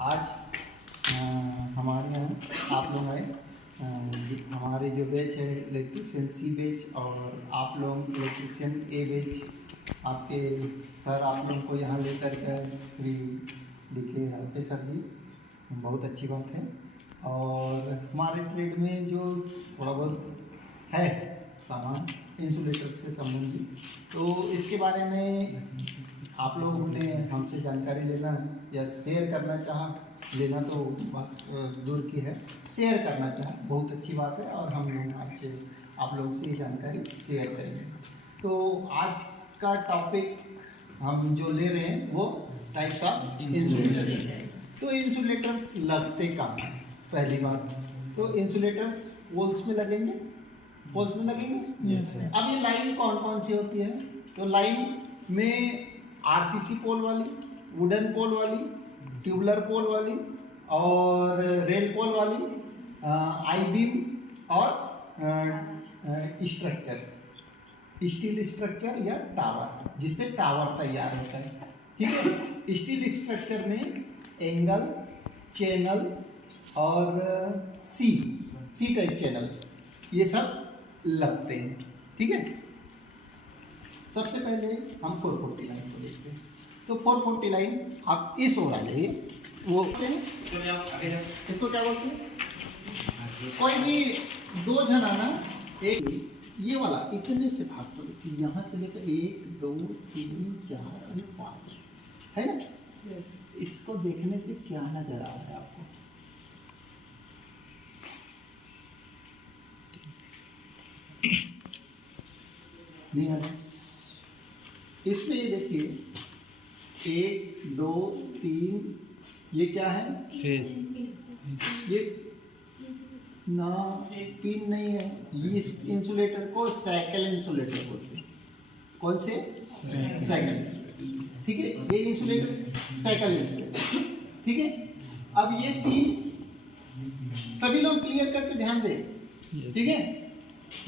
आज हमारे यहाँ आप लोग आए, हमारे जो बैच है इलेक्ट्रिशियन सी बैच और आप लोग इलेक्ट्रिशियन ए बैच, आपके सर आप लोगों को यहाँ लेकर के श्री DK हल्के सर जी, बहुत अच्छी बात है। और हमारे ट्रेड में जो थोड़ा बहुत है सामान इंसुलेटर से संबंधित, तो इसके बारे में आप लोगों ने हमसे जानकारी लेना या शेयर करना चाहा, लेना तो बात दूर की है, शेयर करना चाहा बहुत अच्छी बात है और हम लोग आज से आप लोगों से ये जानकारी शेयर करेंगे। तो आज का टॉपिक हम जो ले रहे हैं वो टाइप्स ऑफ इंसुलेटर। तो इंसुलेटर्स लगते कहाँ हैं? पहली बात तो इंसुलेटर्स पोल्स में लगेंगे, पोल्स में लगेंगे। अब ये लाइन कौन कौन सी होती है? तो लाइन में RCC पोल वाली, वुडन पोल वाली, ट्यूबलर पोल वाली और रेल पोल वाली, आई बीम और स्ट्रक्चर, स्टील स्ट्रक्चर या टावर, जिससे टावर तैयार होता है। ठीक है, स्टील स्ट्रक्चर में एंगल, चैनल और सी टाइप चैनल, ये सब लगते हैं। ठीक है, सबसे पहले हम 440 लाइन को देखते हैं। तो 440 लाइन आप इस ओर आ जाइए, वो इसको क्या बोलते हैं? कोई भी दो जन आना, एक ये वाला इतने से भाग करो, यहाँ से लेकर 1 2 3 4 और 5 है ना। इसको देखने से क्या नजर आ रहा है आपको? नहीं आ रहा? इसमें ये देखिए 1 2 3, ये क्या है? फेस। ये ना पिन नहीं है, ये इंसुलेटर को साइकिल इंसुलेटर बोलते हैं। कौन से? Cycle insulator. ठीक है, ये इंसुलेटर साइकिल इंसुलेटर। ठीक है, अब ये 3 सभी लोग क्लियर करके ध्यान दें। ठीक है,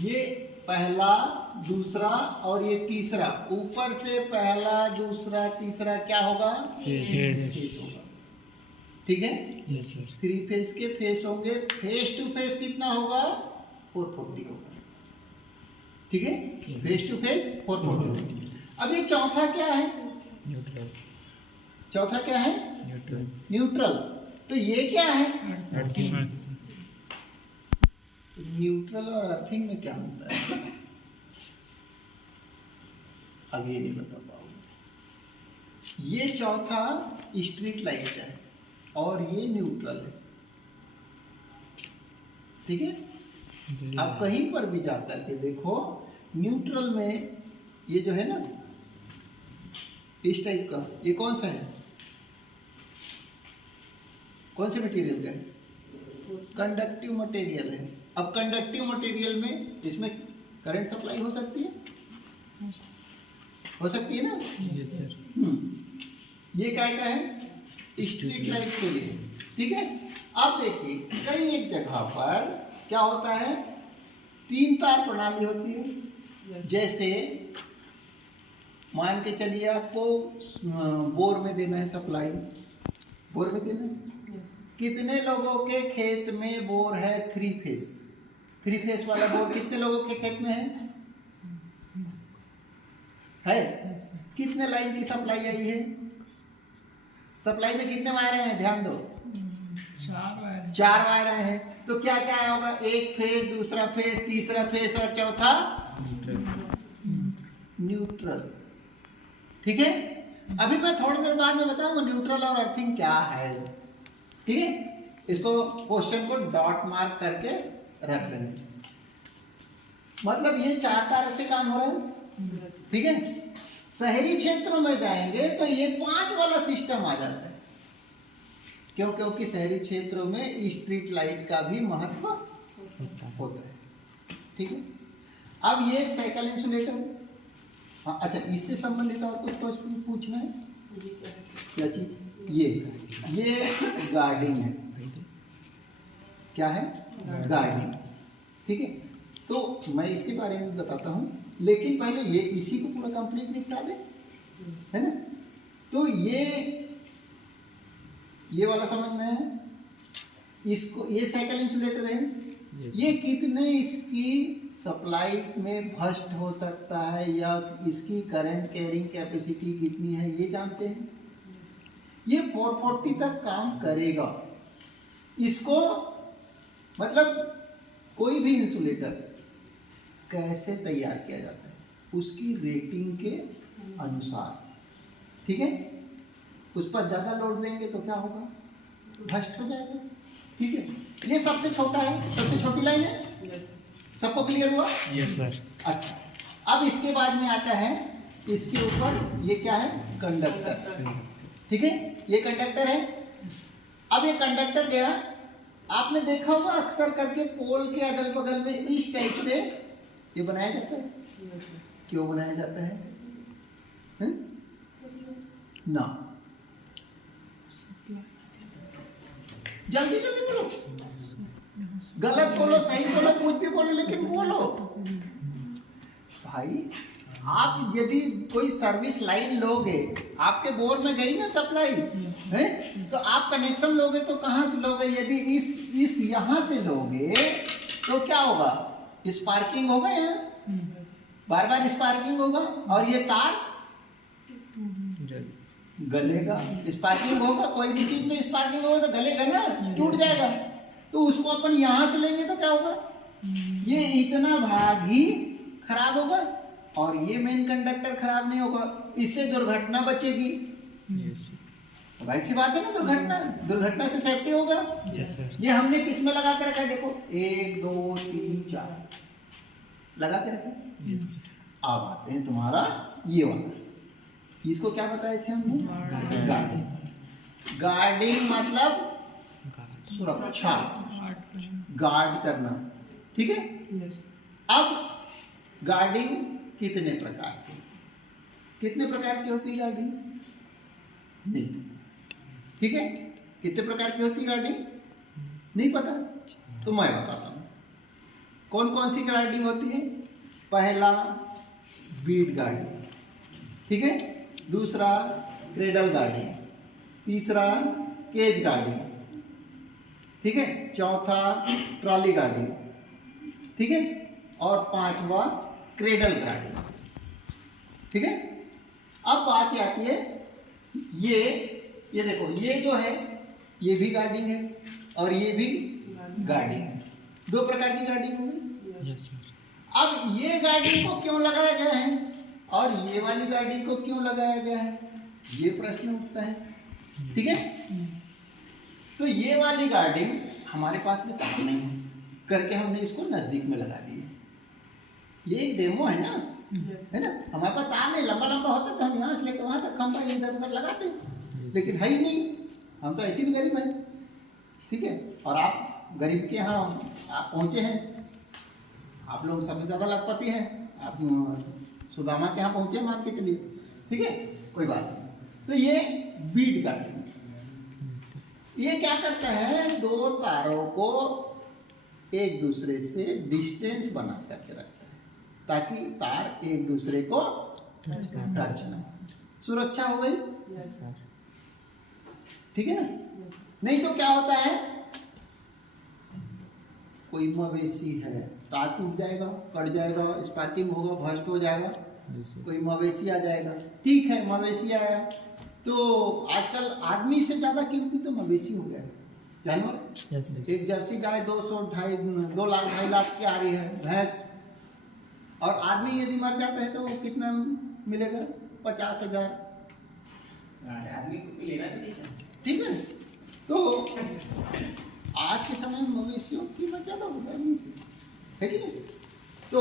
ये पहला, दूसरा और ये तीसरा, ऊपर से पहला दूसरा तीसरा क्या होगा? फेस होगा। ठीक है, 3 फेस के फेस होंगे, फेस टू फेस कितना होगा? 440 होगा। ठीक है, फेस टू फेस 440। अब ये चौथा क्या है? न्यूट्रल। चौथा क्या है? न्यूट्रल। तो ये क्या है? न्यूट्रल और अर्थिंग में क्या होता है? अब ये नहीं बता पाऊंगा। ये चौथा स्ट्रीट लाइट है और ये न्यूट्रल है। ठीक है, अब कहीं पर भी जाकर के देखो, न्यूट्रल में ये जो है ना इस टाइप का, ये कौन सा है? कौन से मटेरियल का है? कंडक्टिव मटेरियल है। अब कंडक्टिव मटेरियल में इसमें करंट सप्लाई हो सकती है? हो सकती है ना? Yes sir. ये क्या है? स्ट्रीट लाइट के लिए। ठीक है, अब देखिए कई एक जगह पर क्या होता है, 3 तार प्रणाली होती है। जैसे मान के चलिए आपको बोर में देना है सप्लाई, बोर में देना है। कितने लोगों के खेत में बोर है? 3 फेस। 3 फेस वाला बोर कितने लोगों के खेत में है? कितने लाइन की सप्लाई आई है? सप्लाई में कितने वायर हैं? ध्यान दो, 4 वायर हैं। तो क्या क्या होगा? 1 फेस, दूसरा फेस, तीसरा फेस और चौथा न्यूट्रल। ठीक है, अभी मैं थोड़ी देर बाद में बताऊंगा न्यूट्रल और अर्थिंग क्या है। ठीक है, इसको क्वेश्चन को डॉट मार्क करके रख लेंगे। मतलब ये 4 तार से काम हो रहा है। ठीक है, शहरी क्षेत्रों में जाएंगे तो ये 5 वाला सिस्टम आ जाता है। क्यों? क्योंकि शहरी क्षेत्रों में स्ट्रीट लाइट का भी महत्व होता है। ठीक है, अब ये साइकिल इंसुलेटर। हाँ, अच्छा, इससे संबंधित और कुछ पूछना है? क्या चीज? ये गार्डिंग है। क्या है? गार्डिंग। ठीक है, तो मैं इसके बारे में बताता हूँ, लेकिन पहले ये इसी को पूरा कंप्लीट निपटा दे, है ना। तो ये ये वाला समझ में है? इसको ये साइकिल इंसुलेटर है, ये कितने इसकी सप्लाई में बर्स्ट हो सकता है या इसकी करंट कैरिंग कैपेसिटी कितनी है ये जानते हैं। ये 440 तक काम करेगा। इसको मतलब कोई भी इंसुलेटर कैसे तैयार किया जाता है उसकी रेटिंग के अनुसार, ठीक है। उस पर ज़्यादा लोड देंगे तो क्या होगा, बर्स्ट हो जाएगा, ठीक है। ये सबसे छोटा है, सबसे छोटी लाइन है, सबको क्लियर हुआ? Yes sir. अच्छा, अब इसके बाद में आता है इसके ऊपर ये क्या है, कंडक्टर, ठीक है। ये कंडक्टर है। अब ये कंडक्टर गया, आपने देखा होगा अक्सर करके पोल के अगल बगल में इस टाइप से ये बनाया जाता है। क्यों बनाया जाता है? ना, जल्दी जल्दी बोलो, गलत बोलो सही बोलो कुछ भी बोलो लेकिन बोलो भाई। आप यदि कोई सर्विस लाइन लोगे, आपके बोर में गई ना सप्लाई है, तो आप कनेक्शन लोगे तो कहाँ से लोगे? यदि इस यहाँ से लोगे तो क्या होगा, स्पार्किंग होगा, यहाँ बार बार स्पार्किंग होगा और ये तार गलेगा। स्पार्किंग होगा, कोई भी चीज में स्पार्किंग होगा तो गलेगा ना, टूट जाएगा। तो उसको अपन यहाँ से लेंगे तो क्या होगा, ये इतना भाग ही खराब होगा और ये मेन कंडक्टर खराब नहीं होगा, इससे दुर्घटना बचेगी। भाई सी बात है ना, दुर्घटना से सेफ्टी होगा। Yes sir. ये हमने किस में लगा के रखा है, देखो 1 2 3 4 लगा के रखा है। यस। अब आते हैं तुम्हारा ये वाला, इसको क्या बताए थे हमने, गार्डिंग। गार्डिंग मतलब सुरक्षा, गार्ड करना, ठीक है। अब गार्डिंग कितने प्रकार की होती है गार्डिंग, नहीं, ठीक है। कितने प्रकार की होती है गार्डिंग नहीं पता तो मैं बताता हूँ कौन कौन सी गार्डिंग होती है। पहला बीट गार्डिंग, ठीक है। दूसरा क्रेडल गार्डिंग, तीसरा केज गार्डिंग, ठीक है। चौथा ट्रॉली गार्डिंग, ठीक है। और पांचवा क्रेडल गार्डिंग, ठीक है। अब बात आती है ये देखो, ये जो है ये भी गार्डिंग है और ये भी गार्डिंग है, दो प्रकार की गार्डिंग होगी। Yes sir. अब ये गार्डिंग को क्यों लगाया गया है और ये वाली गार्डिंग को क्यों लगाया गया है, ये प्रश्न उठता है, ठीक है। तो ये वाली गार्डिंग हमारे पास में तार नहीं है करके हमने इसको नजदीक में लगा दी है। ये एक डेमो है ना, है ना। हमारे पास तार नहीं, लंबा लंबा होता तो हम यहाँ से लेकर वहाँ तक खंभा इधर उधर लगाते, लेकिन है ही नहीं, हम तो ऐसे भी गरीब हैं, ठीक है। और आप गरीब के यहाँ आप पहुँचे हैं, आप लोग सबसे ज़्यादा लखपति हैं, आप सुदामा के यहाँ पहुँचे मान के चलिए, ठीक है, कोई बात नहीं। तो ये बीट गार्डिंग, ये क्या करता है, दो तारों को एक दूसरे से डिस्टेंस बना करके रखता है ताकि तार एक दूसरे को टच ना, सुरक्षा हो गई, ठीक है ना। नहीं तो क्या होता है, कोई मवेशी है, तार टूट जाएगा, कट जाएगा, स्पार्किंग होगा, भस्ट हो जाएगा, कोई मवेशी आ जाएगा, ठीक है। मवेशी आया तो आजकल आदमी से ज्यादा कीमती तो मवेशी हो गया है, जानवर। यस। एक जर्सी गाय 2 लाख 2.5 लाख की आ रही है भैंस, और आदमी यदि मर जाता है तो वो कितना मिलेगा, 50,000 आदमी को मिलेगा, ठीक है। तो आज के समय में मवेशियों की कीमत ज्यादा हो गई है कि नहीं। तो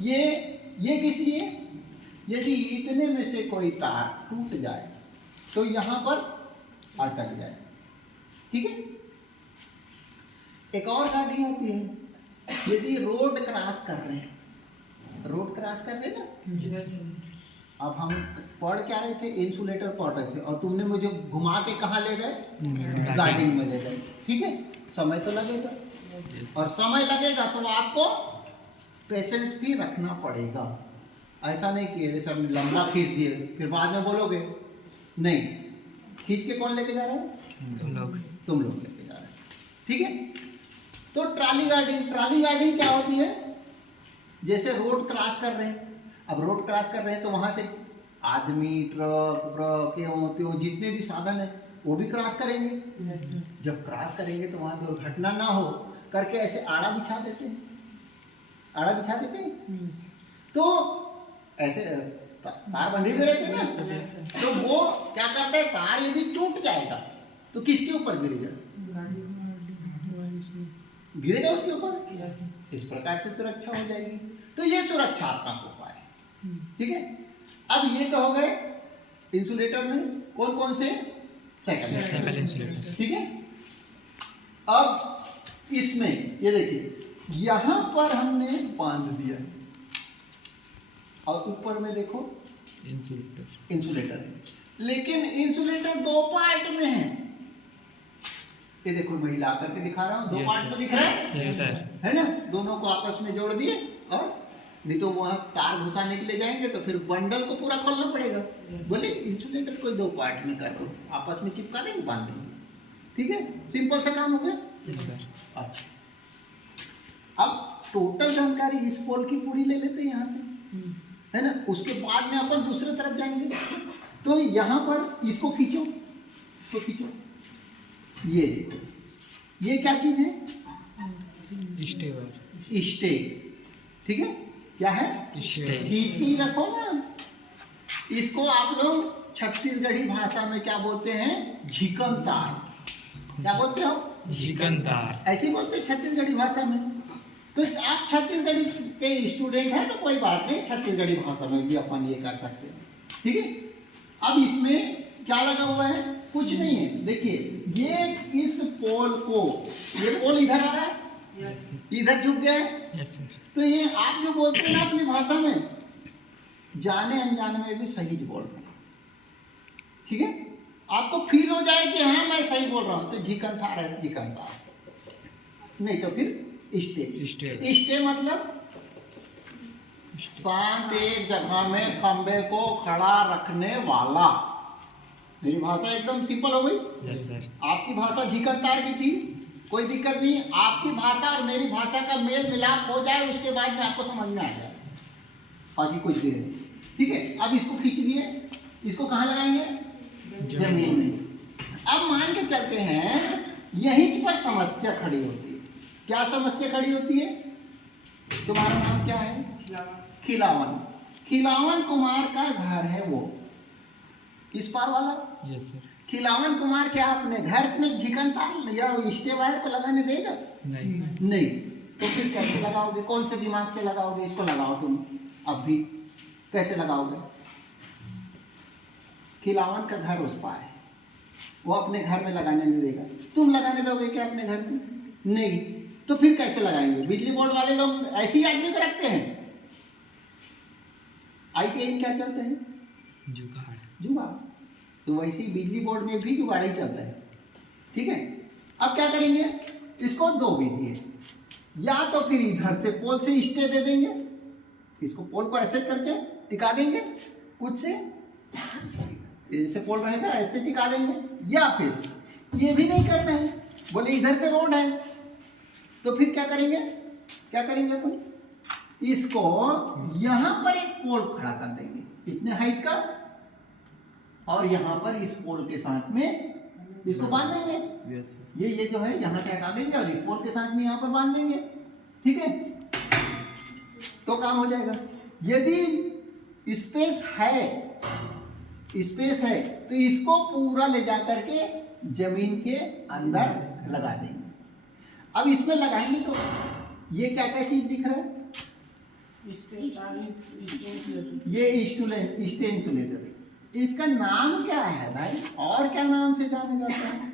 ये किस लिए, यदि इतने में से कोई तार टूट जाए तो यहाँ पर अटक जाए, ठीक है। एक और गाड़ी आती है, यदि रोड क्रॉस कर रहे हैं, रोड क्रॉस कर रहे ना, अब हम पढ़ क्या रहे थे, इंसुलेटर पढ़ रहे थे और तुमने मुझे घुमा के कहाँ ले गए, गार्डिंग में ले गए, ठीक है। समय तो लगेगा और समय लगेगा तो आपको पेशेंस भी रखना पड़ेगा। ऐसा नहीं कि सब लंबा खींच दिए फिर बाद में बोलोगे नहीं, खींच के कौन लेके जा रहा है, तुम लोग लेके जा रहे हो, ठीक है। तो ट्रॉली गार्डिंग क्या होती है? जैसे रोड क्रॉस कर रहे हैं, अब रोड क्रॉस कर रहे हैं तो वहां से आदमी, ट्रक ये जितने भी साधन है वो भी क्रॉस करेंगे। जब क्रॉस करेंगे तो वहां दुर्घटना ना हो करके ऐसे आड़ा बिछा देते हैं, तो ऐसे तार बंधे हुए रहते हैं ना, तो वो क्या करते हैं, तार यदि टूट जाएगा तो किसके ऊपर गिरेगा उसके ऊपर। इस प्रकार से सुरक्षा हो जाएगी। तो ये सुरक्षात्मक उपाय है, ठीक है। अब ये तो हो गए इंसुलेटर में कौन कौन से, साइकिल इंसुलेटर, ठीक है। अब इसमें ये देखिए यहां पर हमने बांध दिया और ऊपर में देखो इंसुलेटर है, लेकिन इंसुलेटर दो पार्ट में है। ये देखो मैं हिला करके दिखा रहा हूँ, दो पार्ट में दिख रहा है, है ना। दोनों को आपस में जोड़ दिए, और नहीं तो वहां तार घुसाने के लिए जाएंगे तो फिर बंडल को पूरा खोलना पड़ेगा। बोले इंसुलेटर को दो पार्ट में कर दो, आपस में चिपका देंगे, बांध देंगे, ठीक है। सिंपल सा काम हो गया। अच्छा, अब टोटल जानकारी इस पोल की पूरी ले लेते हैं यहाँ से, है ना। उसके बाद में अपन दूसरे तरफ जाएंगे। तो यहाँ पर इसको खींचो, ये देखो, ये क्या चीज है, स्टे, ठीक है। क्या है, खींच ही रखो ना। इसको आप लोग छत्तीसगढ़ी भाषा में क्या बोलते हैं, झिकन तार। क्या बोलते हो, झिकन तार, ऐसे बोलते हैं छत्तीसगढ़ी भाषा में। तो आप छत्तीसगढ़ी के स्टूडेंट हैं तो कोई बात नहीं, छत्तीसगढ़ी भाषा में भी अपन ये कर सकते हैं, ठीक है। अब इसमें क्या लगा हुआ है, कुछ नहीं है। देखिए ये इस पोल को, ये पोल इधर आ रहा है, इधर झुक गया है, तो ये आप जो बोलते हैं ना अपनी भाषा में, जाने अनजाने में भी सही बोल रहे हैं, ठीक है। आपको फील हो जाए कि हाँ मैं सही बोल रहा हूं, तो झिकन तार है, झिकन तार, नहीं तो फिर स्टे मतलब शांत एक जगह में खंबे को खड़ा रखने वाला। मेरी भाषा एकदम सिंपल हो गई। yes, आपकी भाषा झिकन तार की थी, कोई दिक्कत नहीं। आपकी भाषा और मेरी भाषा का मेल मिलाप हो जाए, उसके बाद में आपको समझ में आ जाए, बाकी कुछ भी नहीं, ठीक है। अब इसको खींच लिए, इसको कहाँ लगाएंगे, जमीन में। अब मान के चलते हैं यहीं पर समस्या खड़ी होती है। क्या समस्या खड़ी होती है, तुम्हारा नाम क्या है, खिलावन कुमार का घर है वो इस पार वाला। Yes sir. खिलावन कुमार क्या अपने घर में झिकन तार या स्टे वायर को लगाने देगा, नहीं। तो फिर कैसे लगाओगे, कौन से दिमाग से लगाओगे, इसको लगाओ तुम। अब भी कैसे लगाओगे, खिलावन का घर उस पार है, वो अपने घर में लगाने नहीं देगा, तुम लगाने दोगे क्या अपने घर में, नहीं। तो फिर कैसे लगाएंगे। बिजली बोर्ड वाले लोग ऐसे ही आदमी को रखते हैं। ITI क्या चलते हैं, जुगाड़। तो वैसे ही बिजली बोर्ड में भी जुगाड़ ही चलता है, ठीक है। अब क्या करेंगे, इसको दो विधि है, या तो फिर इधर से पोल से स्टे दे देंगे, इसको पोल को ऐसे करके टिका देंगे, कुछ से जैसे पोल रहेगा ऐसे टिका देंगे, या फिर ये भी नहीं करना है, बोले इधर से रोड है, तो फिर क्या करेंगे अपन, इसको यहां पर एक पोल खड़ा कर देंगे, कितने हाइट का, और यहाँ पर इस पोल के साथ में इसको बांध देंगे। yes, ये जो है यहाँ से हटा देंगे और इस पोल के साथ में यहाँ पर बांध देंगे, ठीक है। तो काम हो जाएगा। यदि स्पेस है तो इसको पूरा ले जा करके जमीन के अंदर लगा देंगे। अब इसमें लगाएंगे तो ये क्या क्या चीज दिख रहा है, ये स्टे इंसुलेटर। इसका नाम क्या है भाई, और क्या नाम से जाना जाता है,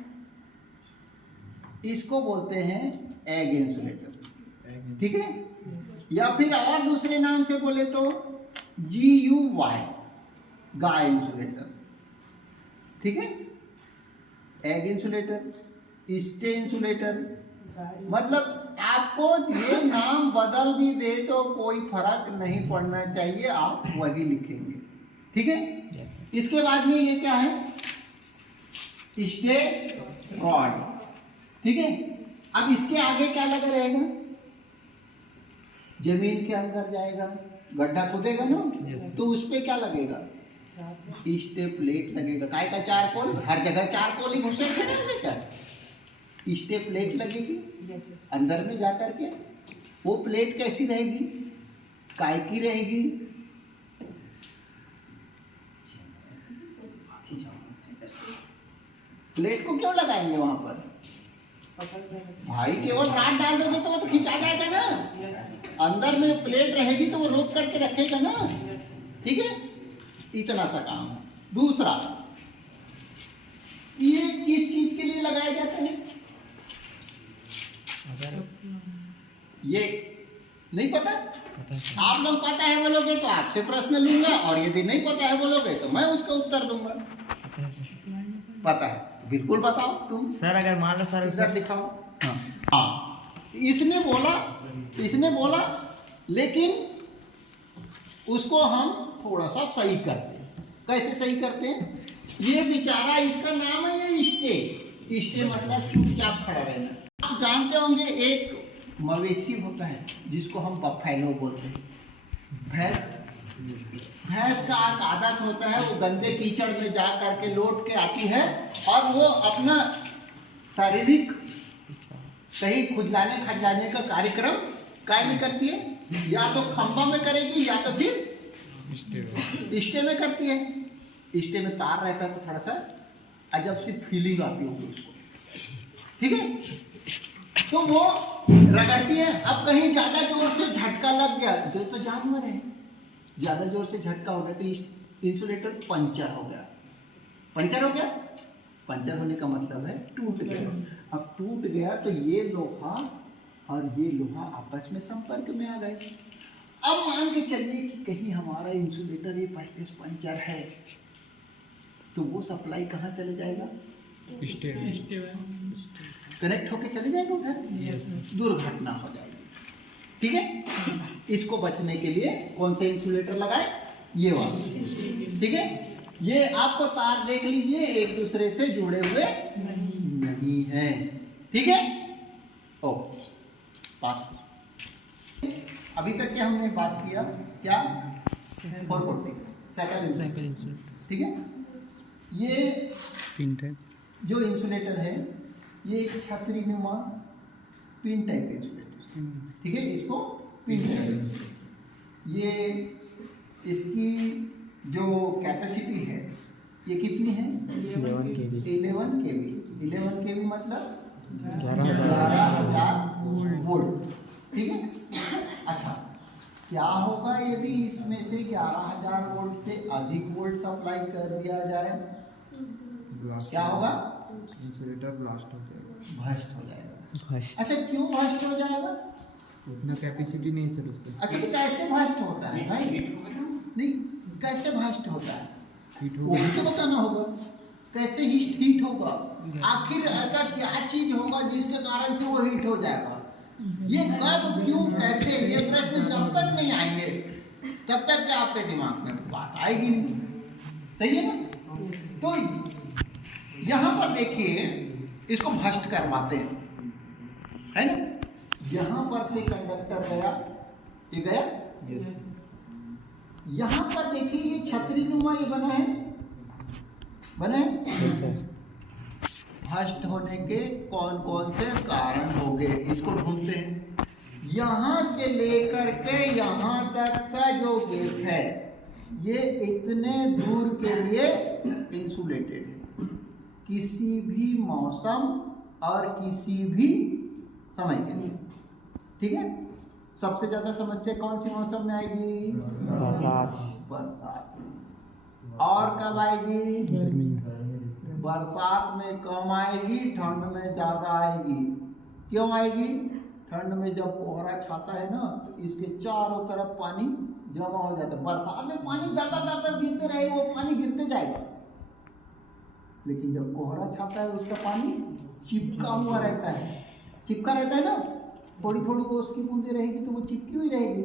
इसको बोलते हैं एग इंसुलेटर, ठीक है। या फिर और दूसरे नाम से बोले तो GUY, गाय इंसुलेटर, ठीक है। एग इंसुलेटर, स्टे इंसुलेटर, मतलब आपको ये नाम बदल भी दे तो कोई फर्क नहीं पड़ना चाहिए, आप वही लिखेंगे, ठीक है। इसके बाद में ये क्या है, स्टे रॉड, ठीक है। अब इसके आगे क्या लगा रहेगा? जमीन के अंदर जाएगा, गड्ढा खोदेगा ना, तो उस पे क्या लगेगा? स्टे प्लेट लगेगा। काय का चारकोल, हर जगह चारकोल ही घुसे क्या? स्टे प्लेट लगेगी अंदर में जाकर के। वो प्लेट कैसी रहेगी? काय की रहेगी? प्लेट को क्यों लगाएंगे वहां पर भाई? केवल राड डाल दोगे तो वो तो खिंचा जाएगा ना। अंदर में प्लेट रहेगी तो वो रोक करके रखेगा ना, ठीक है। इतना सा काम है। दूसरा, ये किस चीज के लिए लगाया जाता है? ये नहीं पता? आप लोग पता है बोलोगे तो आपसे प्रश्न लूंगा, और यदि नहीं पता है बोलोगे तो मैं उसका उत्तर दूंगा। पता है तो बिल्कुल बताओ तुम। सर अगर मान लो सर इधर दिखाओ। हाँ, इसने बोला लेकिन उसको हम थोड़ा सा सही करते हैं। कैसे सही करते हैं? ये बेचारा, इसका नाम है ये स्टे मतलब चुपचाप खड़ा रहना। आप जानते होंगे एक मवेशी होता है जिसको हम बफैलो बोलते हैं। भैंस का एक आदत होता है, वो गंदे कीचड़ में जा करके लौट के आती है और वो अपना शारीरिक कहीं खुजलाने खजलाने का कार्यक्रम काय में करती है, या तो खंबा में करेगी या तो फिर स्टे में करती है। स्टे में तार रहता है तो थोड़ा सा अजब सी फीलिंग आती होगी उसको, ठीक है। तो वो रगड़ती है। अब कहीं ज्यादा जोर से झटका लग गया, जो तो जानवर है, ज्यादा जोर से झटका हो गया तो इंसुलेटर पंचर हो गया। पंचर होने का मतलब है टूट गया। अब टूट गया तो ये लोहा और ये लोहा आपस में संपर्क में आ गए। अब मान के चलिए कि कहीं हमारा इंसुलेटर ये पहले से पंचर है, तो वो सप्लाई कहाँ चले जाएगा? कनेक्ट होके चले जाएगा उधर, दुर्घटना हो जाएगी, ठीक है। इसको बचने के लिए कौन सा इंसुलेटर लगाए? ये वाला, ठीक है। ये आपको तार देख लीजिए, एक दूसरे से जुड़े हुए नहीं है, ठीक है। ओके, पास। अभी तक क्या हमने बात किया? क्या? साइकिल, ठीक है। ये जो इंसुलेटर है ये एक छतरी नुमा पिन टाइप का इंसुलेटर, ठीक है। इसको पिन टाइप, ये इसकी जो कैपेसिटी है ये कितनी है? 11 kV मतलब 11,000 वोल्ट, ठीक है। अच्छा, क्या होगा यदि इसमें से 11,000 वोल्ट से अधिक वोल्ट सप्लाई कर दिया जाए? क्या होगा? इंसुलेटर ब्लास्ट हो जाएगा, भस्ट हो जाएगा। अच्छा, क्यों भस्ट हो जाएगा? उतना कैपेसिटी नहीं सर उसका। अच्छा, तो कैसे भस्ट होता है भाई? नहीं, कैसे भस्ट होता है वो भी तो बताना होगा। कैसे हीट होगा? आखिर ऐसा क्या चीज होगा जिसके कारण से वो हीट हो जाएगा? ये कब, क्यों, कैसे, ये प्रश्न जब तक नहीं आएंगे तब तक क्या आपके दिमाग में बात आएगी नहीं, सही है ना। तो यहाँ पर देखिए, इसको भस्ट करवाते हैं, है ना। यहाँ पर से कंडक्टर गया, ये गया, yes. यहाँ पर देखिए ये छतरी नुमा ये बना है yes, भस्ट होने के कौन कौन से कारण हो गए, इसको ढूंढते हैं। यहाँ से लेकर के यहाँ तक का जो गेप है ये इतने दूर के लिए इंसुलेटेड है, किसी भी मौसम और किसी भी समय के लिए, ठीक है। सबसे ज्यादा समस्या कौन सी मौसम में आएगी? बरसात। और कब आएगी? बरसात में कम आएगी, ठंड में ज्यादा आएगी। क्यों आएगी? ठंड में जब कोहरा छाता है ना तो इसके चारों तरफ पानी जमा हो जाता है। बरसात में पानी दर गिरते रहे, वो पानी गिरते जाएगा, लेकिन जब कोहरा छाता है उसका पानी चिपका हुआ रहता है, चिपका रहता है ना, थोड़ी थोड़ी वो उसकी बूंदे रहेगी तो वो चिपकी हुई रहेगी,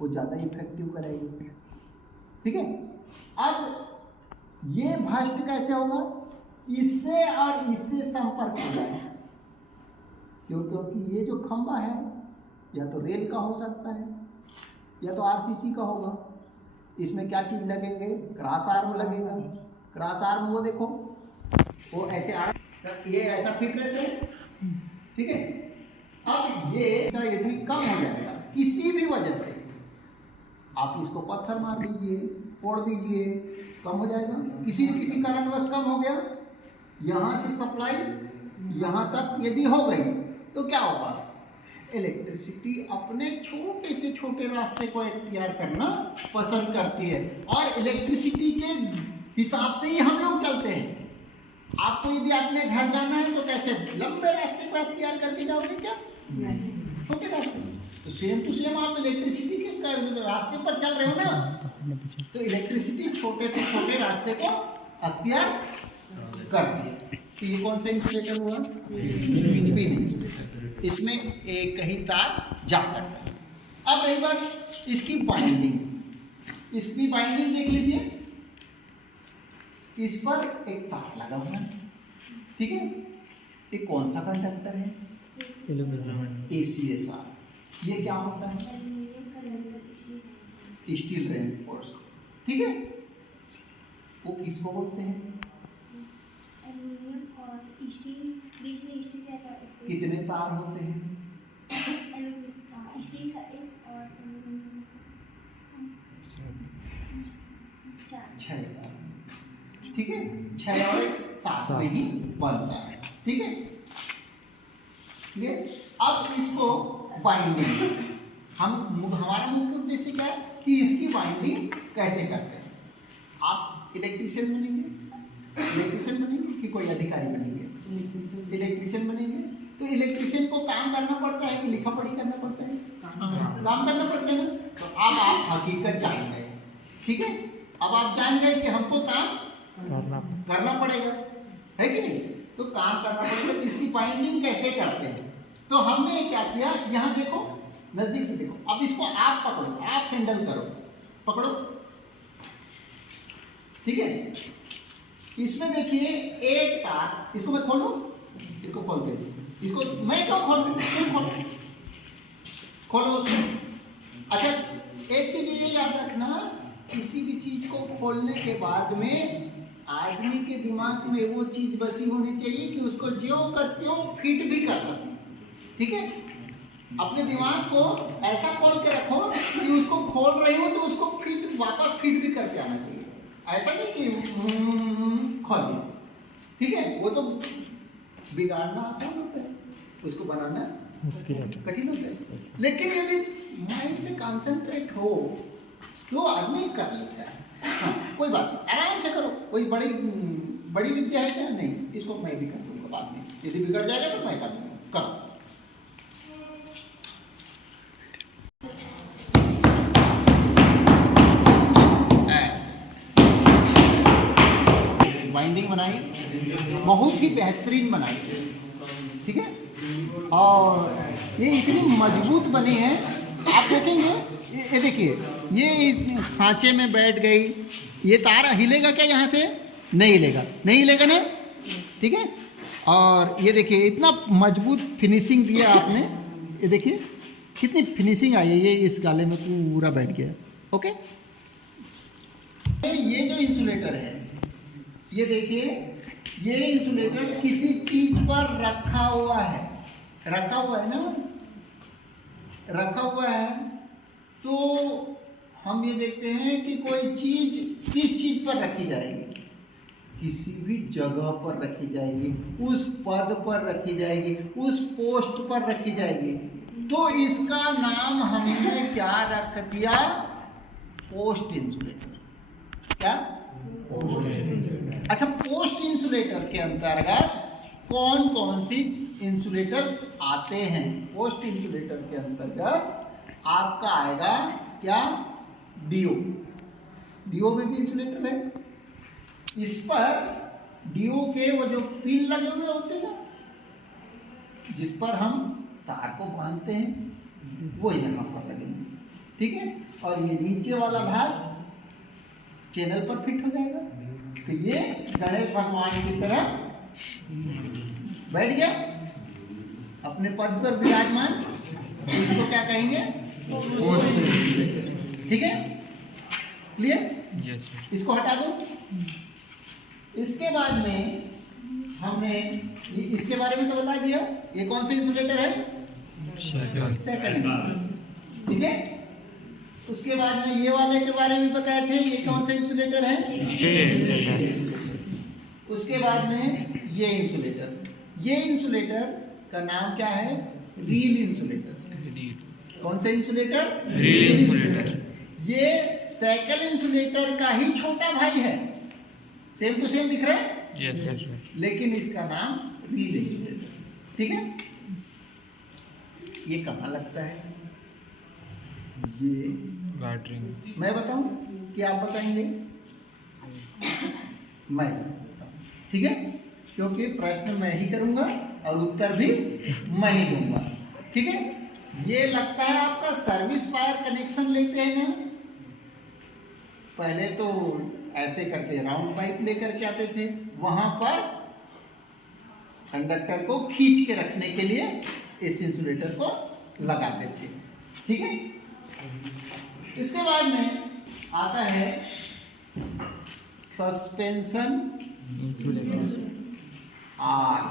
वो ज़्यादा इफेक्टिव करेगी, ठीक है। अब ये भस्ट कैसे होगा? इससे और इससे संपर्क हो जाए, क्योंकि ये जो खंभा है या तो रेल का हो सकता है या तो आरसीसी का होगा। इसमें क्या चीज लगेंगे, क्रॉस आर्म लगेगा। क्रॉस आर्म वो देखो, वो ऐसे आ ये ऐसा फिट रहते हैं, ठीक है। अब ये यदि कम हो जाएगा किसी भी वजह से, आप इसको पत्थर मार दीजिए, फोड़ दीजिए, कम हो जाएगा। किसी न किसी कारणवश कम हो गया, यहाँ से सप्लाई यहाँ तक यदि हो गई तो क्या होगा, इलेक्ट्रिसिटी अपने छोटे से छोटे रास्ते को इख्तियार करना पसंद करती है और इलेक्ट्रिसिटी के हिसाब से ही हम लोग चलते हैं। आपको यदि अपने घर जाना है तो कैसे, लंबे रास्ते को इख्तियार करके जाओगे क्या, छोटे रास्ते। तो सेम टू सेम आप इलेक्ट्रिसिटी के रास्ते पर चल रहे हो ना, तो इलेक्ट्रिसिटी छोटे से छोटे रास्ते को अख्तियार करती है। तो ये कौन सा इंसुलेटर हुआ, इसमें एक ही तार जा सकता है। अब रही बात इसकी बाइंडिंग, इसकी बाइंडिंग देख लीजिए, इस पर एक तार लगा हुआ है, ठीक है। ये कौन सा कंडक्टर है, ACSR। ये क्या होता है, स्टील रेनफोर्स, ठीक है। वो किसको बोलते हैं, कितने तार होते हैं, छह तार, ठीक है। 6 और 7 में ही बनता है, ठीक है। अब इसको बाइंडिंग, हमारा मुख्य उद्देश्य क्या है कि इसकी बाइंडिंग कैसे करते हैं। आप इलेक्ट्रिशियन बनेंगे कि कोई अधिकारी बनेंगे, इलेक्ट्रिशियन बनेंगे तो इलेक्ट्रिशियन को काम करना पड़ता है कि लिखा पढ़ी करना पड़ता है, काम करना पड़ता है ना। तो अब आप हकीकत जान गए, ठीक है। अब आप जान गए कि हमको काम करना पड़ेगा, है कि नहीं। तो काम करना पड़ेगा, तो इसकी बाइंडिंग कैसे करते हैं। तो हमने क्या किया, यहाँ देखो, नजदीक से देखो। अब इसको आप पकड़ो, आप हैंडल करो, पकड़ो, ठीक है। इसमें देखिए एक तार, इसको मैं खोलूं, इसको खोल दे, इसको मैं क्यों खोलूं, खोलो उसको। अच्छा, एक चीज ये याद रखना, किसी भी चीज को खोलने के बाद में आदमी के दिमाग में वो चीज बसी होनी चाहिए कि उसको ज्यों का त्यों फिट भी कर सको, ठीक है। अपने दिमाग को ऐसा खोल के रखो कि उसको खोल रही हो तो उसको फिट, वापस फिट भी करके आना चाहिए। ऐसा नहीं कि खोल दिया, ठीक है। वो तो बिगाड़ना आसान होता है, उसको बनाना मुश्किल होता है, कठिन होता है। लेकिन यदि माइंड से कंसंट्रेट हो तो आदमी कर लेता है। हाँ, कोई बात नहीं, आराम से करो, कोई बड़ी विद्या है क्या, नहीं। इसको मैं भी कर दूंगा बाद में, यदि बिगड़ जाएगा तो मैं कर दूंगा, करो। बाइंडिंग बनाई, बहुत ही बेहतरीन बनाई, ठीक है। और ये इतनी मजबूत बनी है, आप देखेंगे, ये देखिए, ये खांचे में बैठ गई। ये तार हिलेगा क्या, यहाँ से नहीं हिलेगा ना, ठीक है। और ये देखिए इतना मजबूत फिनिशिंग दिया आपने, ये देखिए कितनी फिनिशिंग आई है, ये इस गाले में पूरा बैठ गया, ओके। ये जो इंसुलेटर है, ये देखिए, ये इंसुलेटर किसी चीज पर रखा हुआ है ना, रखा हुआ है। तो हम ये देखते हैं कि कोई चीज किस चीज पर रखी जाएगी, किसी भी जगह पर रखी जाएगी, उस पद पर रखी जाएगी, उस पोस्ट पर रखी जाएगी। तो इसका नाम हमने क्या रख दिया, पोस्ट इंसुलेटर। क्या, अच्छा, पोस्ट इंसुलेटर के अंतर्गत कौन कौन सी इंसुलेटर्स आते हैं। पोस्ट इंसुलेटर के अंतर्गत आपका आएगा क्या, डीओ में भी इंसुलेटर है। इस पर डीओ के वो जो पिन लगे हुए होते हैं ना, जिस पर हम तार को बांधते हैं, वो यहाँ पर लगेंगे, ठीक है। और ये नीचे वाला भाग चैनल पर फिट हो जाएगा, तो ये गणेश भगवान की तरह बैठ गया अपने पद पर विराजमान। तो इसको क्या कहेंगे? ठीक है, क्लियर? Yes sir. इसको हटा दो। इसके बाद में हमने इसके बारे में तो बता दिया, ये कौन सा इंसुलेटर है? सेकंड। ठीक है, उसके बाद में ये वाले के बारे में बताए थे, ये कौन सा इंसुलेटर है? उसके बाद में ये इंसुलेटर का नाम क्या है? Reel insulator. कौन सा इंसुलेटर? Reel insulator. ये साइकिल इंसुलेटर का ही छोटा भाई है, सेम टू सेम दिख रहा है, यस सर। लेकिन इसका नाम रील इंसुलेटर। ठीक है, ये कहाँ लगता है? ये बैटरी में। मैं बताऊं कि आप बताएंगे? मैं बताऊं, ठीक है, क्योंकि प्रश्न मैं ही करूंगा और उत्तर भी मैं ही दूंगा। ठीक है, ये लगता है आपका सर्विस वायर कनेक्शन लेते हैं ना, पहले तो ऐसे करके राउंड पाइप लेकर के आते थे, वहां पर कंडक्टर को खींच के रखने के लिए इस इंसुलेटर को लगाते थे। ठीक है, इसके बाद में आता है सस्पेंशन आर।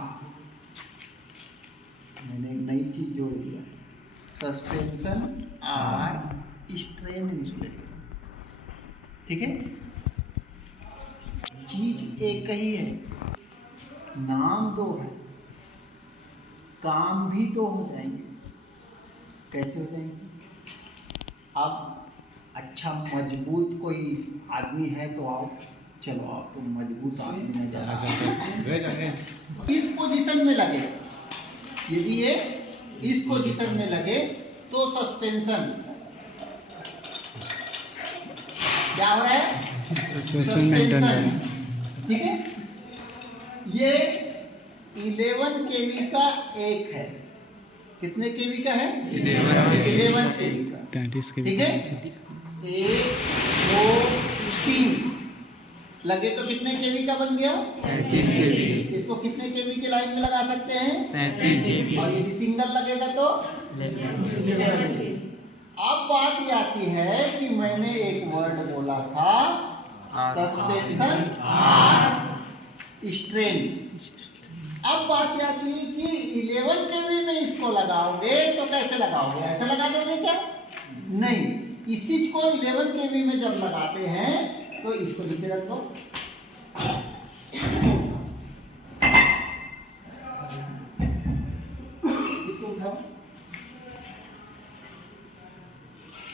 मैंने एक नई चीज जोड़ दिया, सस्पेंशन आर स्ट्रेन इंसुलेटर। ठीक है, चीज एक ही है, नाम दो है, काम भी दो हो जाएंगे। कैसे हो जाएंगे? आप अच्छा मजबूत कोई आदमी है तो आओ, चलो आप तो मजबूत आदमी नजर आ रहा है। इस पोजीशन में लगे, यदि ये इस पोजीशन में लगे तो सस्पेंशन क्या हो रहा है? सस्पेंशन। ठीक है, ये 11 kV का एक है। कितने kV का है? 11 kV का। ठीक है, 1 2 3 लगे तो कितने kV का बन गया? 35 kV। इसको कितने kV के लाइन में लगा सकते हैं? 35 kV। और यदि सिंगल लगेगा तो 11 kV। अब बात ये आती है कि मैंने एक वर्ड बोला था, सस्पेंशन आर स्ट्रेन। अब बात ये आती है कि 11 kV में इसको लगाओगे तो कैसे लगाओगे? ऐसे लगा दोगे क्या? नहीं, इस चीज को 11 kV में जब लगाते हैं तो इसको नीचे रखो, इसको उठाओ।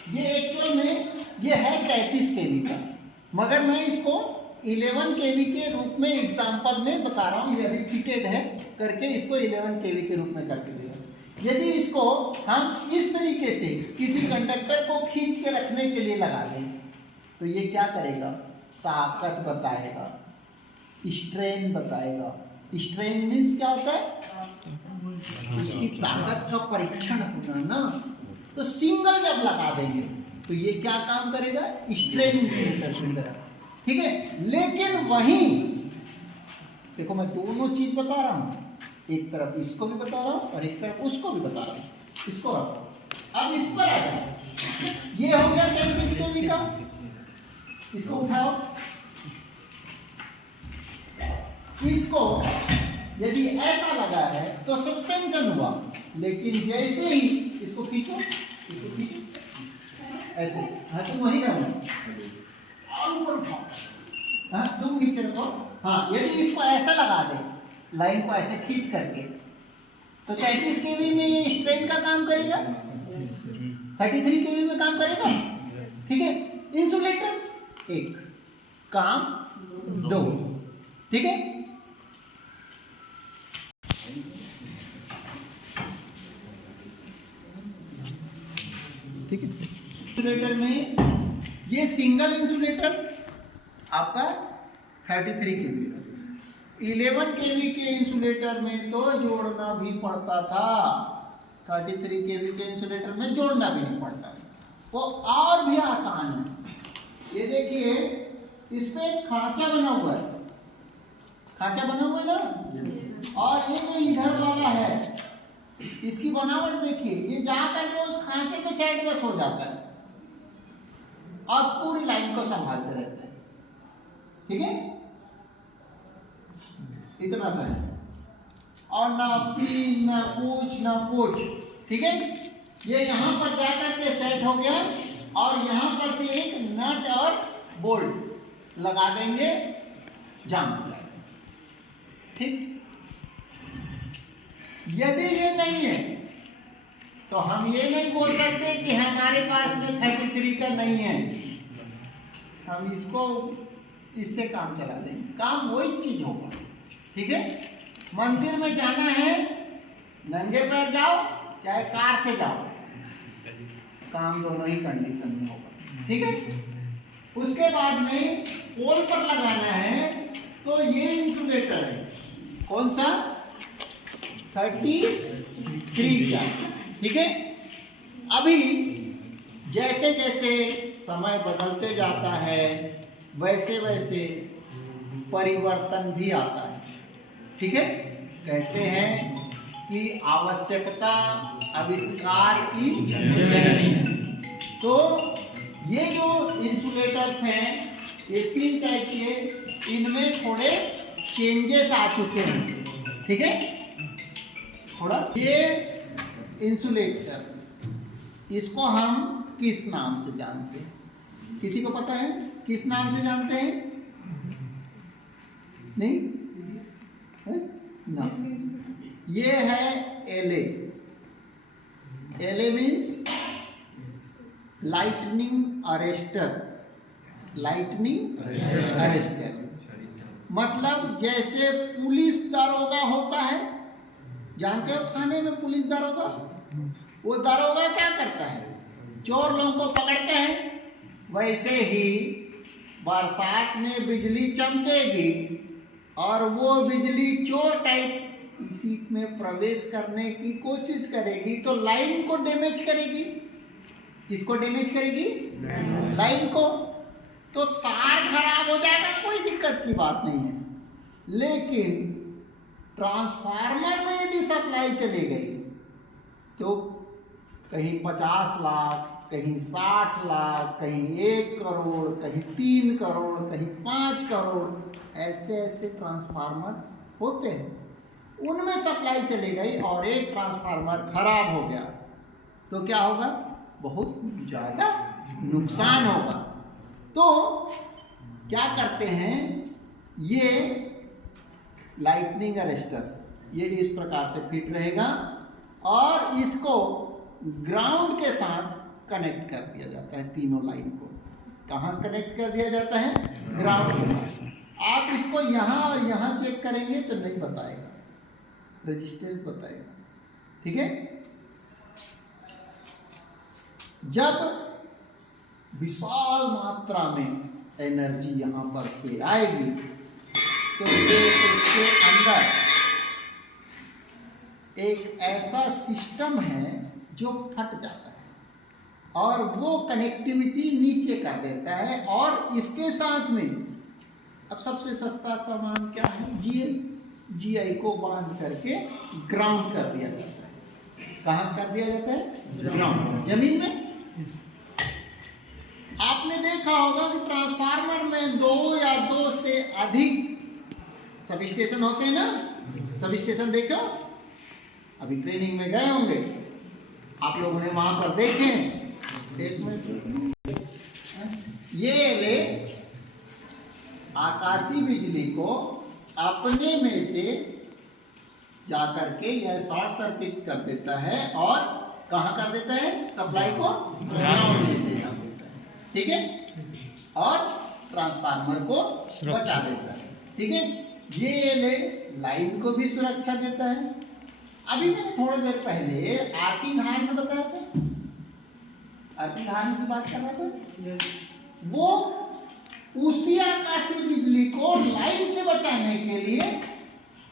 ये एक्चुअल में ये है 33 kV का, मगर मैं इसको 11 kV के रूप में एग्जांपल में बता रहा हूँ। ये अभी फिटेड है करके इसको 11 kV के रूप में करके दे रहा हूँ। यदि इसको हम इस तरीके से किसी कंडक्टर को खींच के रखने के लिए लगा दें तो ये क्या करेगा? ताकत बताएगा, स्ट्रेन बताएगा। स्ट्रेन मीन्स क्या होता है? उसकी ताकत का परीक्षण होना ना। तो सिंगल जब लगा देंगे तो ये क्या काम करेगा? स्ट्रेन इंसुलेटर की तरह। ठीक है, लेकिन वहीं देखो मैं दोनों चीज बता रहा हूँ, एक तरफ इसको भी बता रहा हूँ और एक तरफ उसको भी बता रहा हूँ। इसको रखो, अब इस पर आ जाओ। ये हो गया 33 kV का, इसको उठाओ। इसको यदि ऐसा लगा है तो सस्पेंशन हुआ, लेकिन जैसे ही इसको खींचो, इसको खींचो ऐसे, हाँ तुम वहीं रहो और ऊपर उठाओ, हाँ तुम नीचे रखो। हाँ, यदि इसको ऐसा लगा दे, लाइन को ऐसे खींच करके, तो 33 kV में ये स्ट्रेन का काम करेगा, 33 kV में काम करेगा। ठीक है, इंसुलेटर एक, काम दो। ठीक है, ठीक है। इंसुलेटर में ये सिंगल इंसुलेटर आपका 33 kV का, 11 kV के इंसुलेटर में तो जोड़ना भी पड़ता था, 33 kV के इंसुलेटर में जोड़ना भी नहीं पड़ता, वो और भी आसान है। ये देखिए इस पे एक खांचा बना हुआ है, खांचा बना हुआ है ना, और ये जो इधर वाला है इसकी बनावट देखिए, ये जा करके उस खांचे पे सेट बस हो जाता है और पूरी लाइन को संभालते रहते हैं। ठीक है, इतना सा है, और ना पिन ना कुछ। ठीक है, ये यहां पर जाकर के सेट हो गया और यहां पर से एक नट और बोल्ट लगा देंगे, जाम हो जाएगा। ठीक, यदि ये नहीं है तो हम ये नहीं बोल सकते कि हमारे पास में 33 का नहीं है, हम इसको इससे काम चला लेंगे, काम वही चीज होगा। ठीक है, मंदिर में जाना है नंगे पैर जाओ चाहे कार से जाओ, काम दोनों ही कंडीशन में होगा। ठीक है, उसके बाद में पोल पर लगाना है तो ये इंसुलेटर है, कौन सा 33 का। ठीक है, अभी जैसे जैसे समय बदलते जाता है वैसे वैसे परिवर्तन भी आता है। ठीक है, कहते हैं कि आवश्यकता आविष्कार की जननी है। तो ये जो इंसुलेटर्स हैं ये पिन टाइप के, इनमें थोड़े चेंजेस आ चुके हैं। ठीक है, थोड़ा ये इंसुलेटर, इसको हम किस नाम से जानते हैं? किसी को पता है किस नाम से जानते हैं? नहीं है? ना, ये है LA. LA means lightning arrester. Lightning arrester मतलब जैसे पुलिस दारोगा होता है, जानते हो थाने में पुलिस दारोगा, वो दारोगा क्या करता है, चोर लोगों को पकड़ते हैं। वैसे ही बरसात में बिजली चमकेगी और वो बिजली चोर टाइप इसी में प्रवेश करने की कोशिश करेगी तो लाइन को डैमेज करेगी। किसको डैमेज करेगी? लाइन को। तो तार खराब हो जाएगा, कोई दिक्कत की बात नहीं है, लेकिन ट्रांसफार्मर में यदि सप्लाई चली गई तो कहीं 50 लाख, कहीं 60 लाख, कहीं 1 करोड़, कहीं 3 करोड़, कहीं 5 करोड़, ऐसे ऐसे ट्रांसफार्मर होते हैं, उनमें सप्लाई चली गई और एक ट्रांसफार्मर खराब हो गया तो क्या होगा? बहुत ज़्यादा नुकसान होगा। तो क्या करते हैं, ये लाइटनिंग अरेस्टर ये इस प्रकार से फिट रहेगा और इसको ग्राउंड के साथ कनेक्ट कर दिया जाता है। तीनों लाइन को कहाँ कनेक्ट कर दिया जाता है? ग्राउंड के साथ। आप इसको यहाँ और यहाँ चेक करेंगे तो नहीं बताएगा, रेजिस्टेंस बताएगा। ठीक है, जब विशाल मात्रा में एनर्जी यहाँ पर से आएगी तो ये उसके अंदर एक ऐसा सिस्टम है जो फट जाता है और वो कनेक्टिविटी नीचे कर देता है। और इसके साथ में अब सबसे सस्ता सामान क्या है? जीआई को बांध करके ग्राउंड कर दिया जाता है। कहाँ कर दिया जाता है? ग्राउंड, जमीन में। आपने देखा होगा कि ट्रांसफार्मर में 2 या 2 से अधिक सब स्टेशन होते हैं ना, सब स्टेशन देखो, अभी ट्रेनिंग में गए होंगे आप लोगों ने, वहां पर देखे। एक मिनट, ये ले आकाशीय बिजली को अपने में से जाकर के यह शॉर्ट सर्किट कर देता है और कहाँ कर देता है? सप्लाई को ग्राउंड में दे देता है। ठीक है, और ट्रांसफार्मर को बचा देता है। ठीक है, ये ले लाइन को भी सुरक्षा देता है। अभी मैंने थोड़ी देर पहले आर्किंग हार्न बताया था, आर्किंग हार्न की बात कर रहा था। वो उसी आकाशीय बिजली को लाइन से बचाने के लिए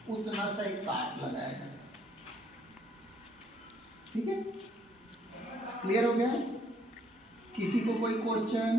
उतना सा एक काट लगाया जाए। ठीक है, क्लियर हो गया? किसी को कोई क्वेश्चन?